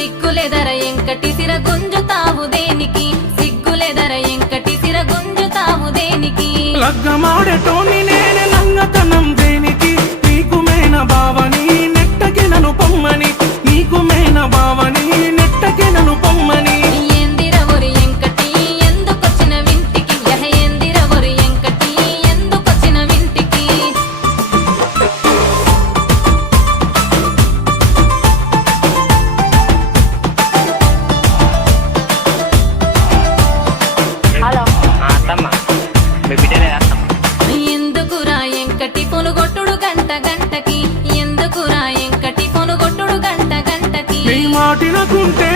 సిగ్గులేదర ఎంకటి సిర గుంజుతావు దేనికి సిగ్గులేదర ఎంకటి సిర గుంజుతావు దేనికి లగ్గమాడటోని నేను లంగతనం దేనికి నీకు మేన బావని నెట్టకి నన్ను పొమ్మని నీకు మేన బావని నెట్టకి నన్ను పొమ్మని ఎందిరవరు ఎంకటి ఎందుకొచ్చిన వింటికి యహ ఎందిరవరు ఎంకటి ఎందుకొచ్చిన వింటికి హలో అత్తమ్మ మీ బిడ్డలే అత్తమ్మ ఎందుకురా ఎంకటి పొనుగొట్టుడు గంట గంటకి ఎందుకురా ఎంకటి పొనుగొట్టుడు గంట గంటకి నీ మాటినకుంటే